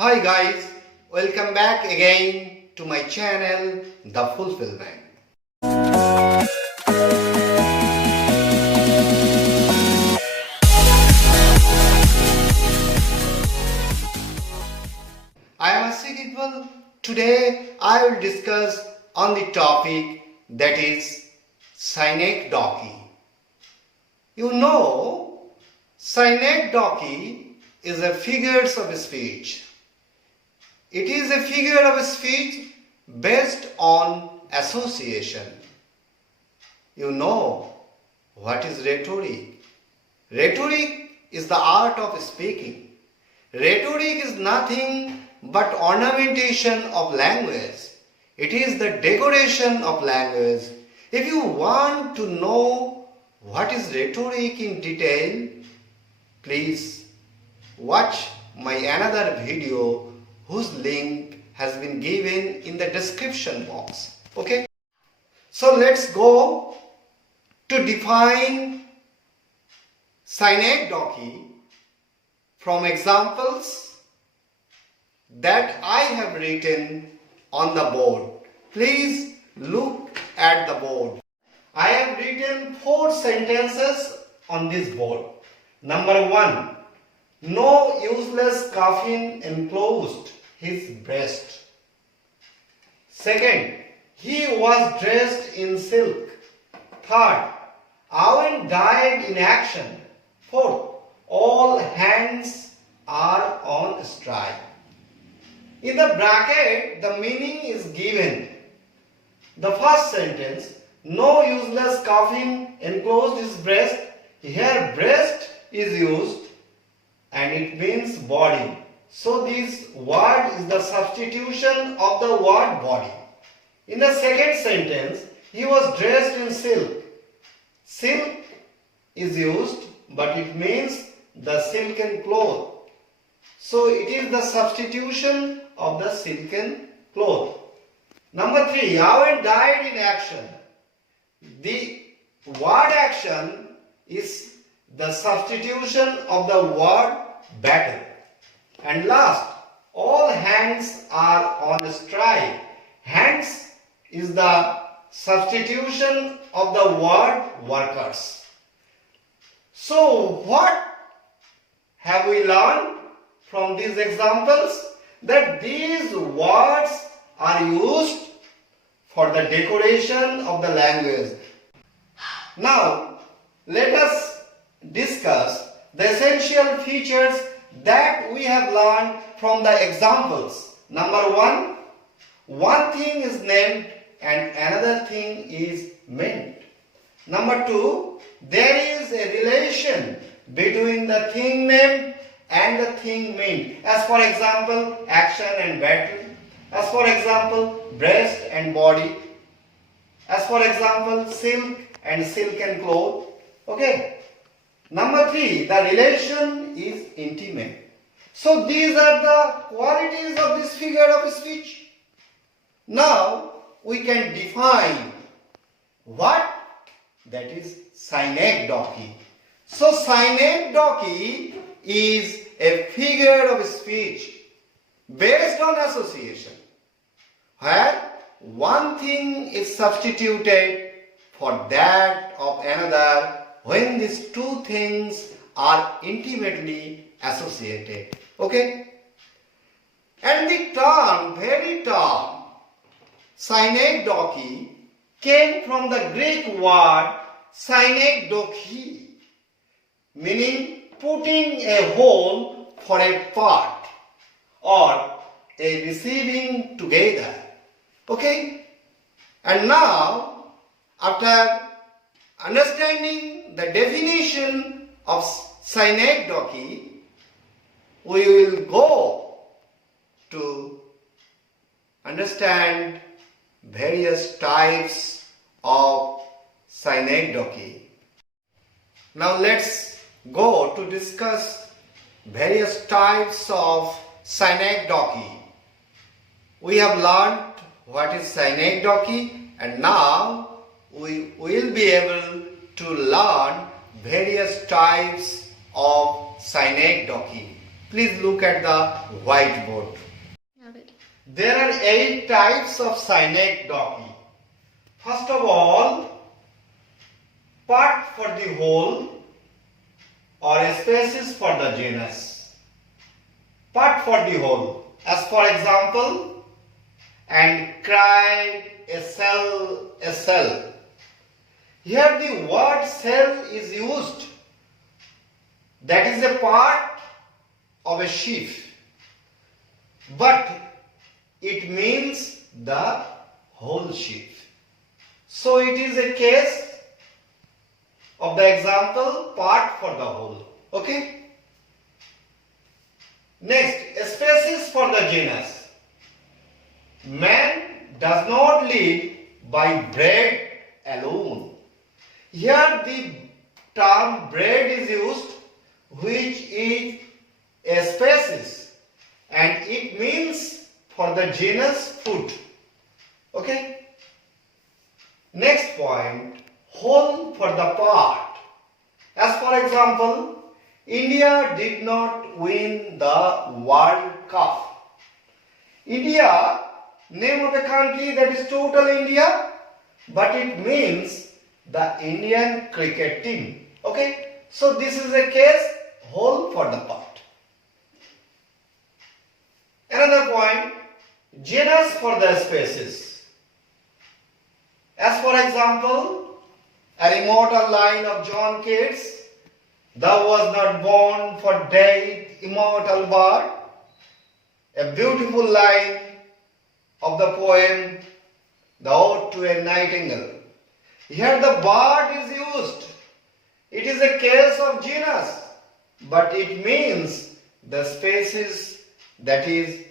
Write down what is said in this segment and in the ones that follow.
Hi guys, welcome back again to my channel, The Fulfilment. I am Synecdoche. Today I will discuss on the topic that is Synecdoche. You know, Synecdoche is a figures of speech. It is a figure of speech based on association. You know what is rhetoric? Rhetoric is the art of speaking. Rhetoric is nothing but ornamentation of language. It is the decoration of language. If you want to know what is rhetoric in detail, please watch my another video whose link has been given in the description box. Okay? So let's go to define Synecdoche from examples that I have written on the board. Please look at the board. I have written 4 sentences on this board. Number 1. No useless coffin enclosed his breast. Second, he was dressed in silk. Third, Owen died in action. Fourth, all hands are on strike. In the bracket, the meaning is given. The first sentence, no useless coffin enclosed his breast. Here, breast is used and it means body. So this word is the substitution of the word body. In the second sentence, he was dressed in silk. Silk is used, but it means the silken cloth. So it is the substitution of the silken cloth. Number 3, Owen died in action. The word action is the substitution of the word battle. And last, all hands are on strike. Hands is the substitution of the word workers. So what have we learned from these examples? That these words are used for the decoration of the language. Now, let us discuss the essential features that we have learned from the examples. Number 1, one thing is named and another thing is meant. Number 2, there is a relation between the thing named and the thing meant. As for example, action and battle. As for example, breast and body. As for example, silk and silken cloth. Okay. Number 3, the relation is intimate. So these are the qualities of this figure of speech. Now we can define what that is Synecdoche. So Synecdoche is a figure of speech based on association, where one thing is substituted for that of another when these two things are intimately associated. Okay? And the very term Synecdoche came from the Greek word synekdoche, meaning putting a hole for a part or a receiving together. Okay? And now, after understanding the definition of Synecdoche, we will go to understand various types of Synecdoche. Now let's go to discuss various types of Synecdoche. We have learned what is Synecdoche, and now we will be able to learn various types of Synecdoche. Please look at the whiteboard. There are 8 types of synecdoche. First of all, part for the whole or spaces for the genus. Part for the whole. As for example, and cried a cell, a cell. Here the word cell is used. That is a part of a sheaf. But it means the whole sheaf. So it is a case of the example part for the whole. Okay? Next, spaces for the genus. Man does not live by bread alone. Here the term bread is used, which is a species, and it means for the genus food. Okay? Next point, whole for the part. As for example, India did not win the World Cup. India, name of a country, that is total India, but it means the Indian cricket team. Okay? So this is a case, whole for the part. Another point, genus for the species. As for example, an immortal line of John Keats, thou was not born for death, immortal bird. A beautiful line of the poem, the Ode to a Nightingale. Here the bird is used. It is a case of genus, but it means the species, that is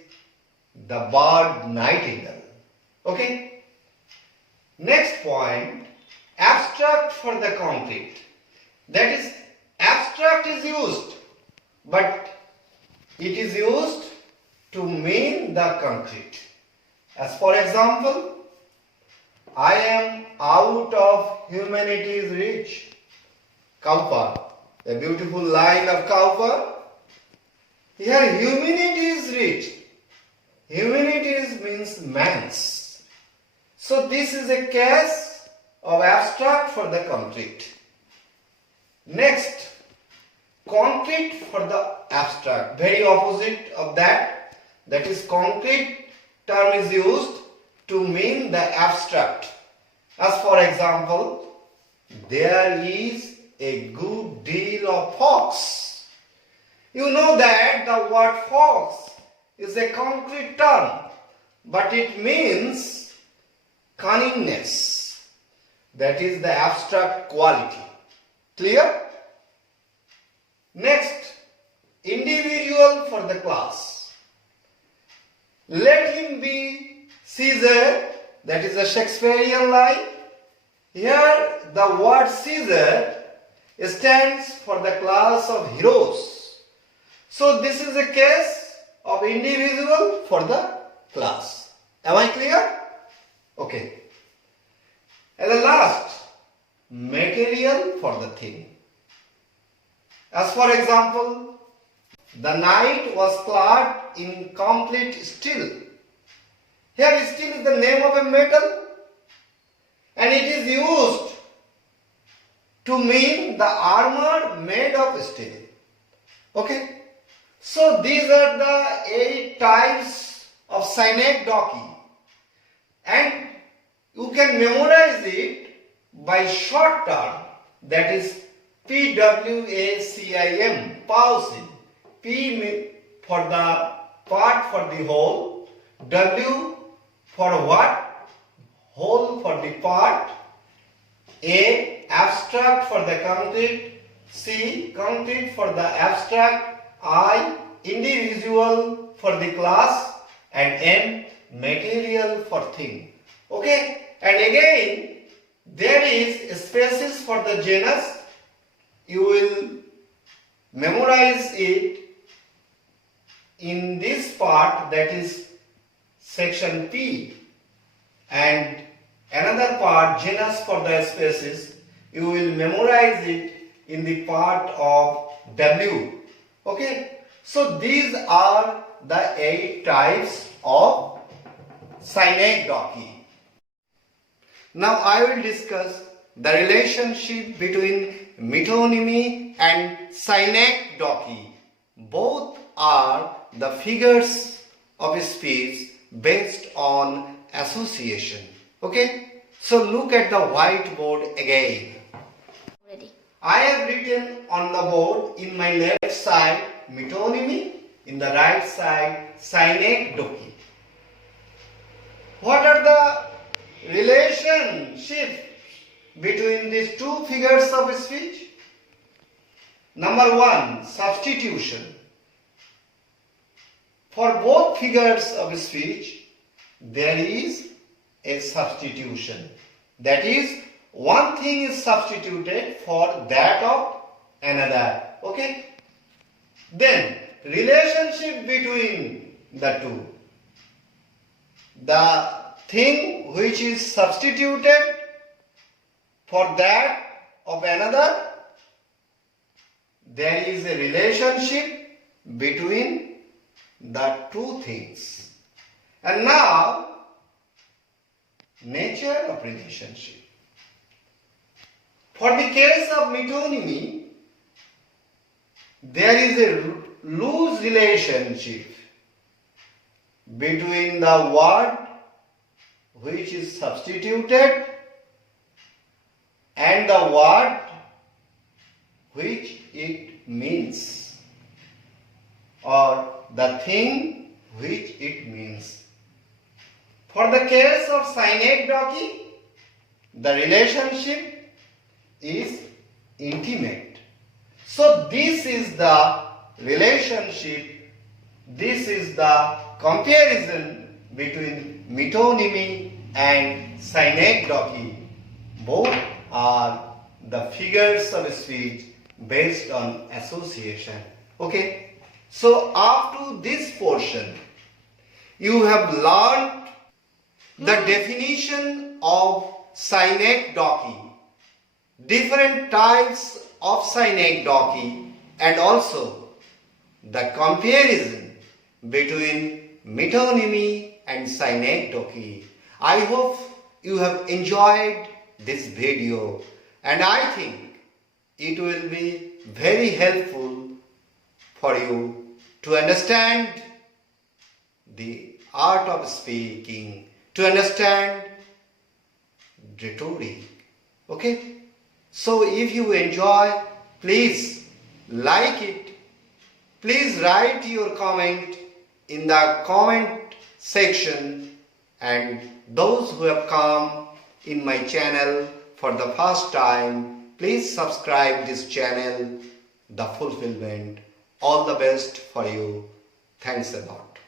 the bird nightingale. Okay? Next point, abstract for the concrete. That is, abstract is used, but it is used to mean the concrete. As for example, I am out of humanity's reach. Cowper, a beautiful line of Cowper. Here humanity is rich. Humanity means man's. So this is a case of abstract for the concrete. Next, concrete for the abstract. Very opposite of that. That is, concrete term is used to mean the abstract. As for example, there is a good deal of fox. You know that the word fox is a concrete term, but it means cunningness. That is the abstract quality. Clear? Next, individual for the class. Let him be Caesar, that is a Shakespearean line. Here the word Caesar stands for the class of heroes. So this is a case of individual for the class. Am I clear? Okay. And the last, material for the thing. As for example, the night was clad in complete steel. Here steel is the name of a metal, and it is used to mean the armor made of steel. Okay? So these are the 8 types of synecdoche, and you can memorize it by short term, that is PWACIM, PWACIM. P for the part for the whole, W for what? Whole for the part, A, abstract for the concrete, C, concrete for the abstract, I, individual for the class, and M, material for thing. Okay? And again, there is spaces for the genus. You will memorize it in this part, that is section P, and another part, genus for the species, you will memorize it in the part of W. Okay? So these are the 8 types of synecdoche. Now I will discuss the relationship between metonymy and synecdoche. Both are the figures of speech based on association. Okay? So look at the whiteboard again. Ready. I have written on the board in my left side metonymy, in the right side synecdoche. What are the relationships between these two figures of speech? Number 1, substitution. For both figures of speech, there is a substitution. That is, one thing is substituted for that of another. Okay? Then, relationship between the two. The thing which is substituted for that of another, there is a relationship between the two things. And now, nature of relationship. For the case of metonymy, there is a loose relationship between the word which is substituted and the word which it means, or the thing which it means. For the case of synecdoche, the relationship is intimate. So this is the relationship, this is the comparison between metonymy and synecdoche. Both are the figures of speech based on association. Okay? So up to this portion, you have learned the definition of synecdoche, different types of synecdoche, and also the comparison between metonymy and synecdoche. I hope you have enjoyed this video, and I think it will be very helpful for you to understand the art of speaking, to understand rhetoric. Okay? So if you enjoy, please like it. Please write your comment in the comment section, and those who have come in my channel for the first time, please subscribe this channel, The Fulfilment. All the best for you. Thanks a lot.